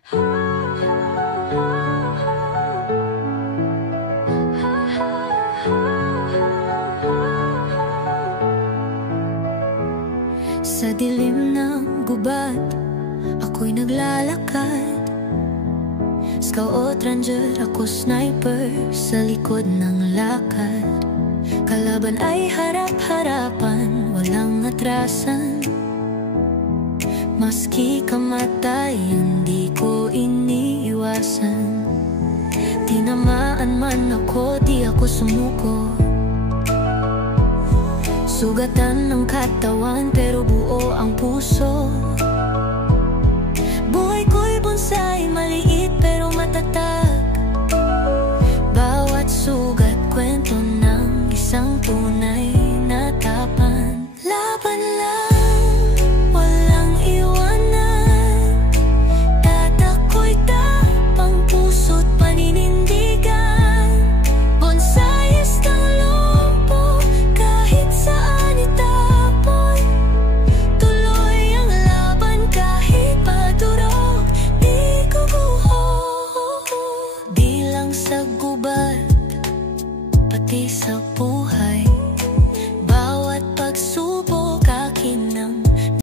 Sa dilim ng gubat, ako'y naglalakad. Scout ranger, ako sniper, sa likod ng lakad. Kalaban ay harap-harapan, walang atrasan. Maski kamatayan, di ko iniiwasan. Tinamaan man ako, di ako sumuko. Sugatan ng katawan, pero buo ang puso. Buhay ko'y bonsai, maliit pero matatag. Bawat sugat, kwento ng isang tunay na tapang. Laban lang, walang iwanan. Tatako'y tapang, puso't paninindigan. Bonsai istang lumpo, kahit saan itapon. Tuloy ang laban kahit padurog, di guguho. Di lang sa gubat, pati sa buhay.